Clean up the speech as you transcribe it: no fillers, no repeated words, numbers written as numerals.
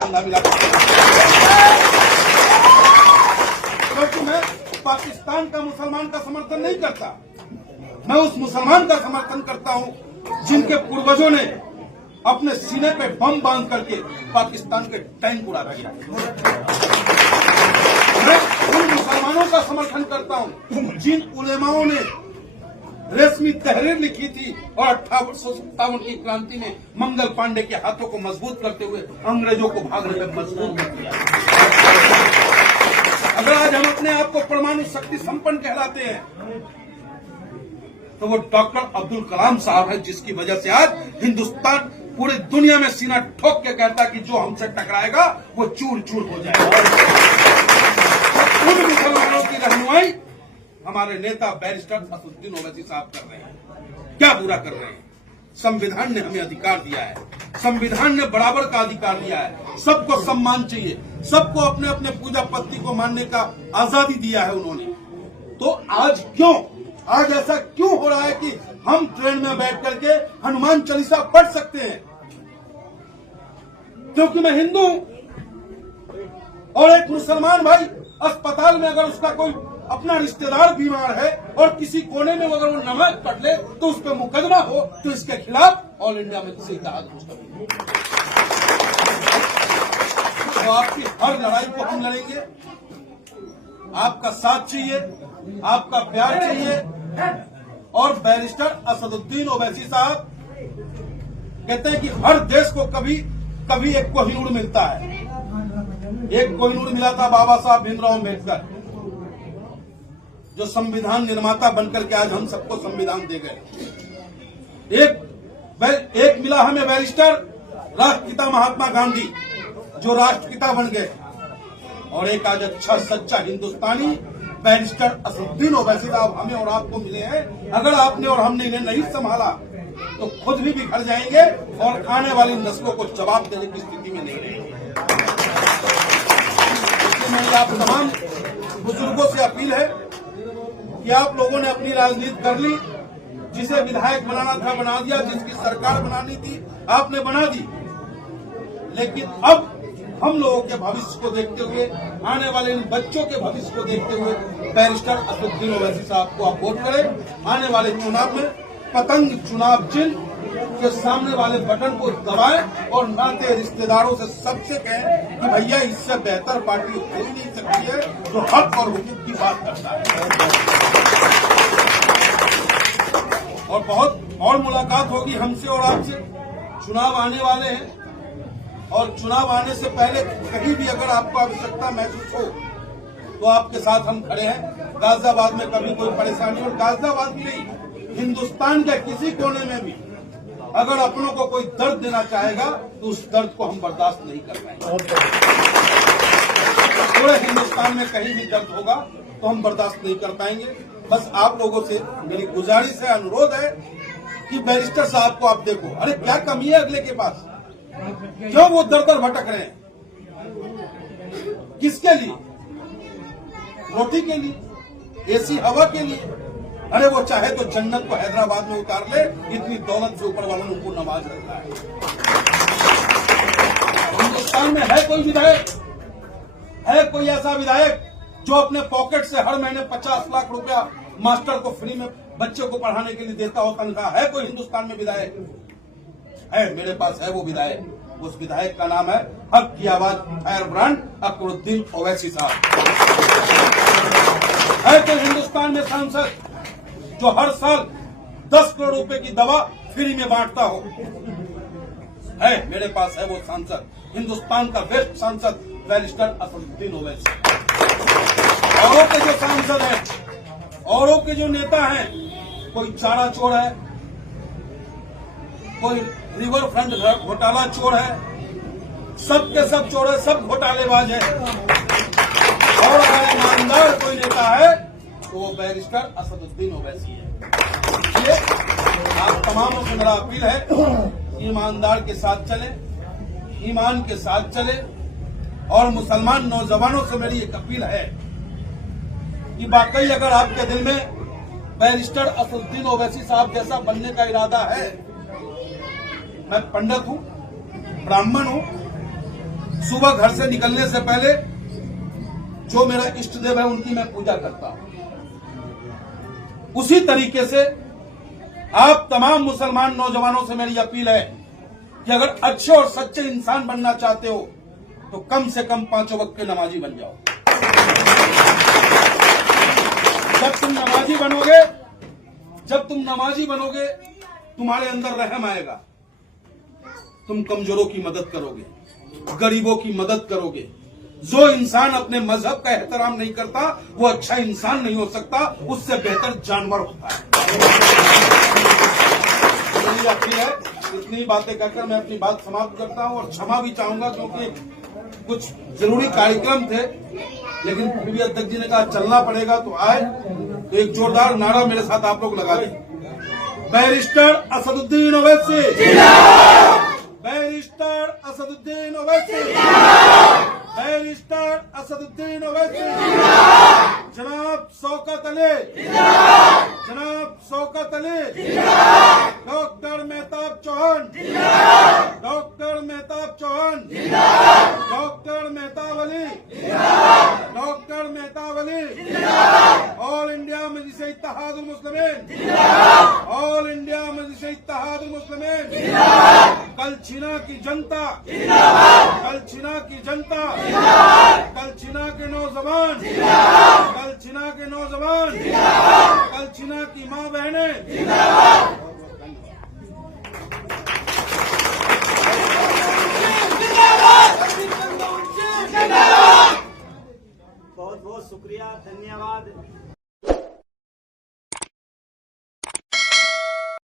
क्योंकि मैं पाकिस्तान का मुसलमान का समर्थन नहीं करता, मैं उस मुसलमान का समर्थन करता हूं जिनके पूर्वजों ने अपने सीने पे बम बांध करके पाकिस्तान के टैंक उड़ा दिया। मैं उन मुसलमानों का समर्थन करता हूं जिन उलेमाओं ने रेशमी तहरीर लिखी थी और 1857 की क्रांति में मंगल पांडे के हाथों को मजबूत करते हुए अंग्रेजों को भागने में मजबूत कर दिया। अगर आज हम अपने आप को परमाणु शक्ति संपन्न कहलाते हैं तो वो डॉक्टर अब्दुल कलाम साहब है, जिसकी वजह से आज हिंदुस्तान पूरी दुनिया में सीना ठोक के कहता कि जो हमसे टकराएगा वो चूर चूर हो जाएगा। उन मुसलमानों की रहनुमाई हमारे नेता बैरिस्टर असदुद्दीन ओवैसी साहब कर रहे हैं। क्या बुरा कर रहे हैं? संविधान ने हमें अधिकार दिया है, संविधान ने बराबर का अधिकार दिया है, सबको सम्मान चाहिए, सबको अपने अपने पूजा पत्नी को मानने का आजादी दिया है उन्होंने। तो आज ऐसा क्यों हो रहा है कि हम ट्रेन में बैठ करके हनुमान चालीसा पढ़ सकते हैं? क्योंकि मैं हिंदू हूं और एक मुसलमान भाई अस्पताल में अगर उसका कोई अपना रिश्तेदार बीमार है और किसी कोने में अगर वो नमाज पढ़ ले तो उस पर मुकदमा हो तो इसके खिलाफ ऑल इंडिया में किसी इत्तेहाद मुस्तकिल। तो आपकी हर लड़ाई को हम लड़ेंगे, आपका साथ चाहिए, आपका प्यार चाहिए। और बैरिस्टर असदुद्दीन ओवैसी साहब कहते हैं कि हर देश को कभी एक कोहिनूर मिलता है। एक कोहिनूर मिला था बाबा साहब भीमराव अम्बेडकर, जो संविधान निर्माता बनकर के आज हम सबको संविधान दे गए। एक मिला हमें बैरिस्टर राष्ट्रपिता महात्मा गांधी, जो राष्ट्रपिता बन गए। और एक आज अच्छा सच्चा हिंदुस्तानी बैरिस्टर असदुद्दीन ओवैसी साहब हमें और आपको मिले हैं। अगर आपने और हमने इन्हें नहीं संभाला तो खुद भी बिखर जाएंगे और आने वाली नस्लों को जवाब देने की स्थिति में नहीं रहेंगे। मेरी आप तमाम बुजुर्गों से अपील है कि आप लोगों ने अपनी राजनीति कर ली, जिसे विधायक बनाना था बना दिया, जिसकी सरकार बनानी थी आपने बना दी। लेकिन अब हम लोगों के भविष्य को देखते हुए, आने वाले इन बच्चों के भविष्य को देखते हुए बैरिस्टर असदुद्दीन ओवैसी साहब को आप वोट करें। आने वाले चुनाव में पतंग चुनाव चिन्ह के सामने वाले बटन को दबाएं और नाते रिश्तेदारों से सबसे कहें कि भैया इससे बेहतर पार्टी हो ही नहीं सकती है जो हक और हुकूक की बात करता है। और बहुत और मुलाकात होगी हमसे और आपसे। चुनाव आने वाले हैं और चुनाव आने से पहले कहीं भी अगर आपको आवश्यकता महसूस हो तो आपके साथ हम खड़े हैं। गाजियाबाद में कभी कोई परेशानी, और गाजियाबाद भी नहीं, हिंदुस्तान के किसी कोने में भी अगर अपनों को कोई दर्द देना चाहेगा तो उस दर्द को हम बर्दाश्त नहीं कर पाएंगे। पूरे हिंदुस्तान में कहीं भी दर्द होगा तो हम बर्दाश्त नहीं कर पाएंगे। बस आप लोगों से मेरी गुजारिश है, अनुरोध है कि बैरिस्टर साहब को आप देखो, अरे क्या कमी है अगले के पास? क्यों वो दर दर भटक रहे हैं? किसके लिए? रोटी के लिए, एसी हवा के लिए? अरे वो चाहे तो जन्नत को हैदराबाद में उतार ले, इतनी दौलत से ऊपर वालों ने उनको नवाज रखा है। हिंदुस्तान में है कोई विधायक, है कोई ऐसा विधायक जो अपने पॉकेट से हर महीने 50 लाख रुपया मास्टर को फ्री में बच्चे को पढ़ाने के लिए देता हो तनख्वाह? है कोई हिंदुस्तान में विधायक? है, मेरे पास है वो विधायक। उस विधायक का नाम है हक की आवाज फायर ब्रांड अकबरुद्दीन ओवैसी साहब। है तो हिंदुस्तान में सांसद जो हर साल 10 करोड़ रुपए की दवा फ्री में बांटता हो? है, मेरे पास है वो सांसद, हिंदुस्तान का बेस्ट सांसद बैरिस्टर असदुद्दीन ओवैसी। औरों के जो सांसद हैं, औरों के जो नेता हैं, कोई चारा चोर है, कोई रिवर फ्रंट घोटाला चोर है, सब के सब चोर है, सब घोटालेबाज है। और अगर ईमानदार कोई नेता है तो वो बैरिस्टर असदुद्दीन ओवैसी है। इसलिए आप तमामों से मेरा अपील है, ईमानदार के साथ चले, ईमान के साथ चले। और मुसलमान नौजवानों से मेरी एक अपील है कि वाकई अगर आपके दिल में बैरिस्टर असदुद्दीन ओवैसी साहब जैसा बनने का इरादा है, मैं पंडित हूं, ब्राह्मण हूं, सुबह घर से निकलने से पहले जो मेरा इष्ट देव है उनकी मैं पूजा करता हूं। उसी तरीके से आप तमाम मुसलमान नौजवानों से मेरी अपील है कि अगर अच्छे और सच्चे इंसान बनना चाहते हो तो कम से कम 5 वक्त के नमाजी बन जाओ। जब तुम नमाजी बनोगे तुम्हारे अंदर रहम आएगा, तुम कमजोरों की मदद करोगे, गरीबों की मदद करोगे। जो इंसान अपने मजहब का एहतराम नहीं करता वो अच्छा इंसान नहीं हो सकता, उससे बेहतर जानवर होता है। मेरी अपील है, इतनी बातें कहकर मैं अपनी बात समाप्त करता हूं और क्षमा भी चाहूंगा क्योंकि कुछ जरूरी कार्यक्रम थे, लेकिन फिर भी अध्यक्ष जी ने कहा चलना पड़ेगा तो आए। तो एक जोरदार नारा मेरे साथ आप लोग लगा दें। Barrister Asaduddin Owaisi, barrister Asaduddin Owaisi, barrister Asaduddin Owaisi, जनाब शौकत अली, जनाब Shaukat Ali, doctor Mehtab Chauhan, doctor Mehtab Chauhan, doctor Mehtab Ali, doctor Mehtab Ali, all India Majlis Ittehadul Muslimeen, all India Majlis Ittehadul Muslimeen, कल छिना की जनता, कल छिना की जनता, कल छिना के नौजवान, कल छिना के नौजवान, कल छिना की मां बहनें, बहुत बहुत शुक्रिया, धन्यवाद।